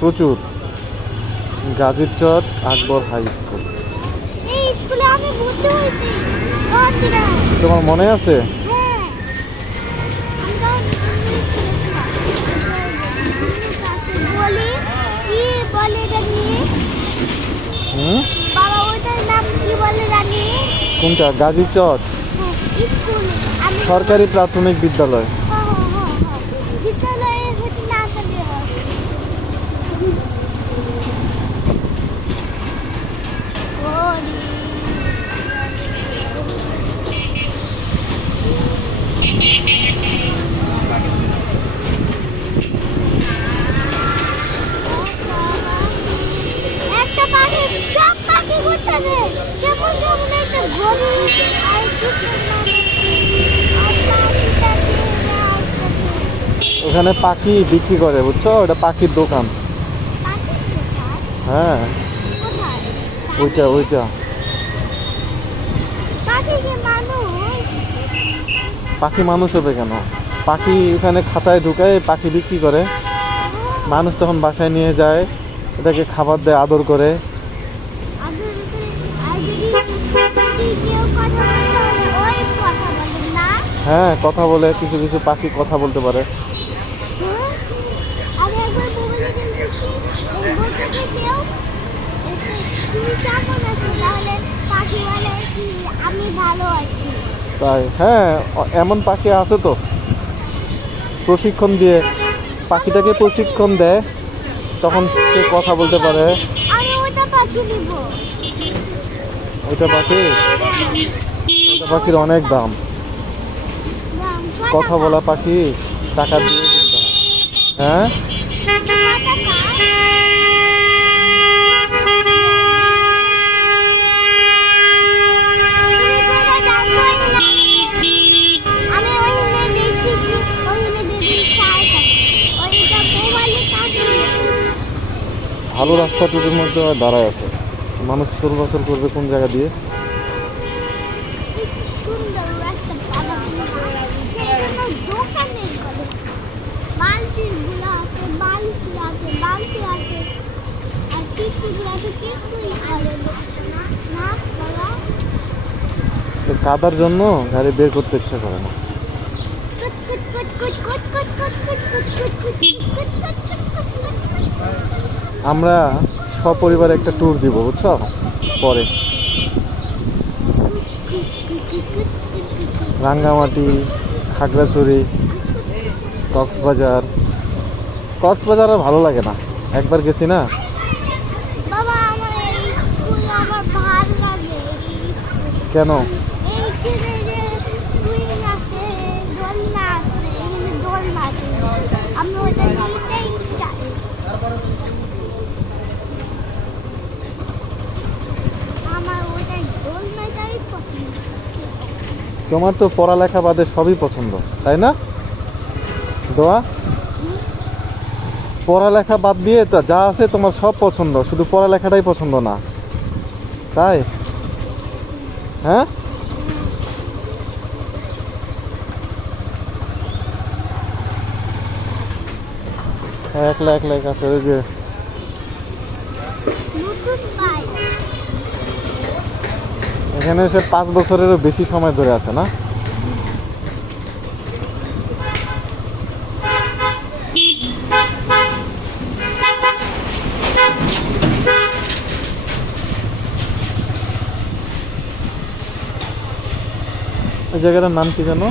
প্রচুর। গাজীরচর আকবর high school. এই স্কুলে আমি ভর্তি হয়েছি দিনে। তোমার মনে আছে? হ্যাঁ, আমি তখন বলি কি বলে জানি। হুম, বাবা ওইটার নাম কি বলে জানি। কোনটা? গাজীরচর হ্যাঁ, স্কুল আমি সরকারি প্রাথমিক বিদ্যালয়। বিদ্যালয়ে হচ্ছে নাম জানি। একটা পাখি সব পাখি ঘুরতেছে কেমন কেমন একটা ঘড়ি আর কিছু ওখানে পাখি বিক্রি করে, বুঝছো? ওটা পাখির দোকান। হ্যাঁ, ওইটা ওইটা। পাখি মানুষ হবে কেন? পাখি এখানে খাঁচায় ঢুকায় পাখি বিক্রি করে, মানুষ তখন বাসায় নিয়ে যায়, এটাকে খাবার দেয়, আদর করে। হ্যাঁ, কথা বলে, কিছু কিছু পাখি কথা বলতে পারে। আমি ভালো আছি। তাই? হ্যাঁ, এমন পাখি আছে তো, প্রশিক্ষণ দিয়ে পাখিটাকে প্রশিক্ষণ দেয়, তখন সে কথা বলতে পারে। আমি ওটা পাখি নিব। ওইটা পাখি, ওটা পাখির অনেক দাম। কথা বলা পাখি টাকা দিয়ে কিনতে হয়। হ্যাঁ, ভালো রাস্তাটুকুর মধ্যে দাঁড়ায় আছে, মানুষ চলাচল করবে কোন জায়গা দিয়ে? কাদার জন্য গাড়ি বের করতে ইচ্ছা করে না। আমরা সপরিবারে একটা ট্যুর দিব, বুঝছো? পরে রাঙ্গামাটি, খাগড়াছড়ি, কক্সবাজার। কক্সবাজার আর ভালো লাগে না, একবার গেছি না। বাবা আমার এই স্কুল আমার ভালো লাগে। কেন? এইখানে যে সুইং আছে, দোলনা আছে, এখানে দোলনা আছে। আমি ওটা নিতেই চাই। আমার ওটা দোলনাটাই পছন্দ। তোমার তো পড়ালেখা বাদে সবই পছন্দ, তাই না দোয়া? পড়ালেখা বাদ দিয়ে তা যা আছে তোমার সব পছন্দ, শুধু পড়ালেখাটাই পছন্দ না, তাই? হ্যাঁ, একলা একলা কাছে ওই যে নতুন বাইক। এখানে সে 5 বছরেরও বেশি সময় ধরে আছে না। ওই জায়গাটার নাম কি জানো?